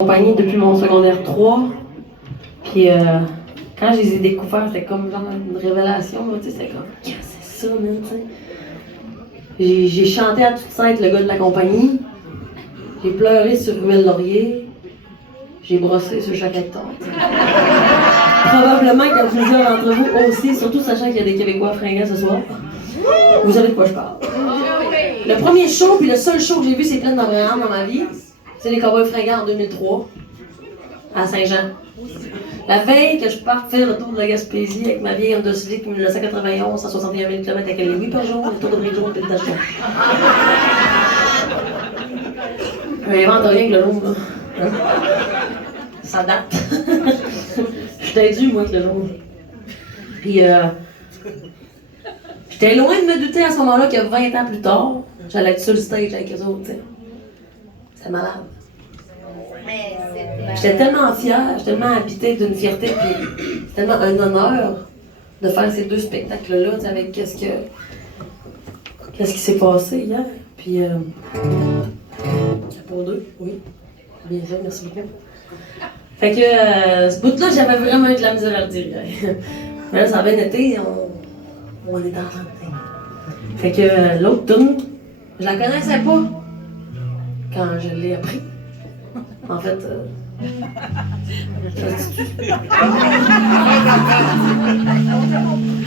Compagnie depuis mon secondaire 3. Puis quand je les ai découverts, c'était comme genre une révélation. Tu sais, c'était comme, qu'est-ce que c'est ça, man, tu sais. J'ai chanté à toute tête le gars de la compagnie. J'ai pleuré sur Ruelle Laurier. J'ai brossé sur chaque hectare. Probablement qu'il y a plusieurs d'entre vous aussi, surtout sachant qu'il y a des Québécois fringants ce soir. Vous savez de quoi je parle. Le premier show, puis le seul show que j'ai vu, c'est Plaine d'Abraham dans ma vie. C'est les Cowboys fringants en 2003, à Saint-Jean. La veille que je parte faire le tour de la Gaspésie avec ma vieille Honda Civic 1991, 161 000 km avec les 8 par jour, le tour de Brésil et le Tachon. Je m'invente rien que le jour, là. Ça date. Je t'ai dû, moi, que le jour. Puis, j'étais loin de me douter à ce moment-là que 20 ans plus tard, j'allais être sur le stage avec eux autres, tu sais. C'était malade. J'étais tellement fière, j'étais tellement habitée d'une fierté, puis c'était tellement un honneur de faire ces deux spectacles-là, tu sais, avec qu'est-ce qui s'est passé hier. Puis, pour deux, oui. Bien sûr, merci beaucoup. Fait que ce bout-là, j'avais vraiment eu de la misère à le dire. Mais là, ça a bien été, on est en santé. Fait que l'autre tune, je la connaissais pas quand je l'ai appris. En fait,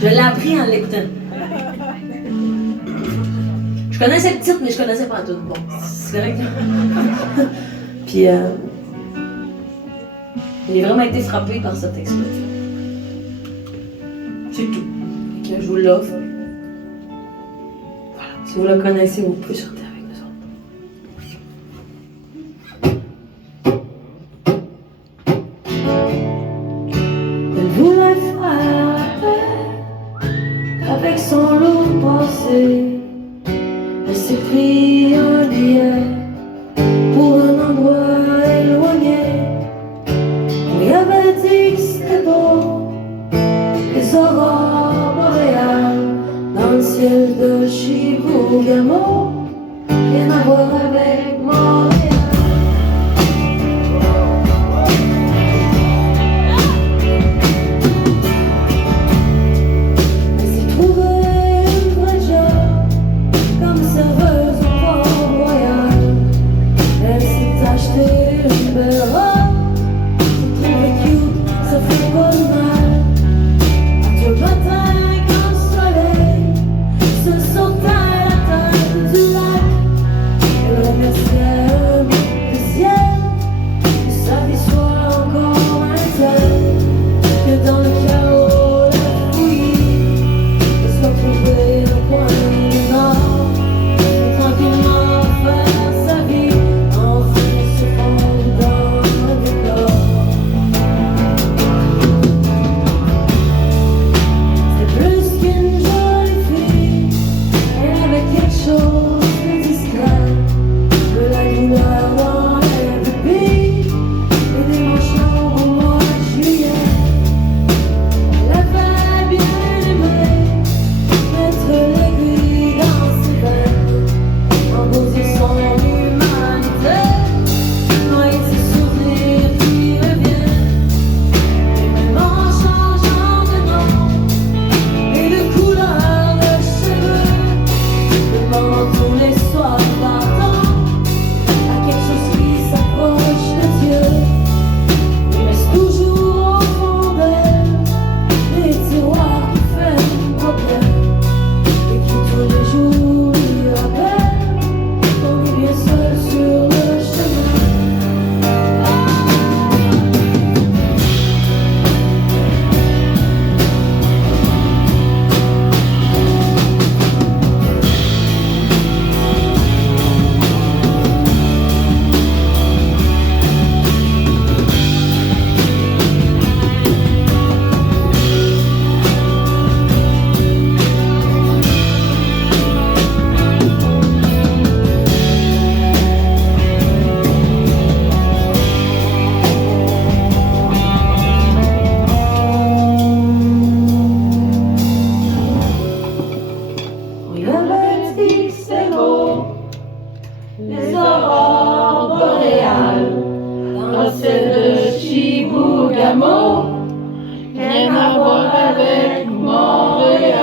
je l'ai appris en l'écoutant. Je connaissais le titre, mais je connaissais pas tout. Bon, c'est correct. Puis, j'ai vraiment été frappée par ce texte-là. C'est tout. Que je vous l'offre. Voilà. Si vous la connaissez, vous pouvez chanter avec nous autres. Elle voulait faire la paix avec son lot de pensée. Elle s'est pris un billet pour un endroit éloigné. On y avait dit que c'était beau, les aurores boréales dans le ciel de Chibougamau. c'est de Chibougamau, rien à voir avec Montréal.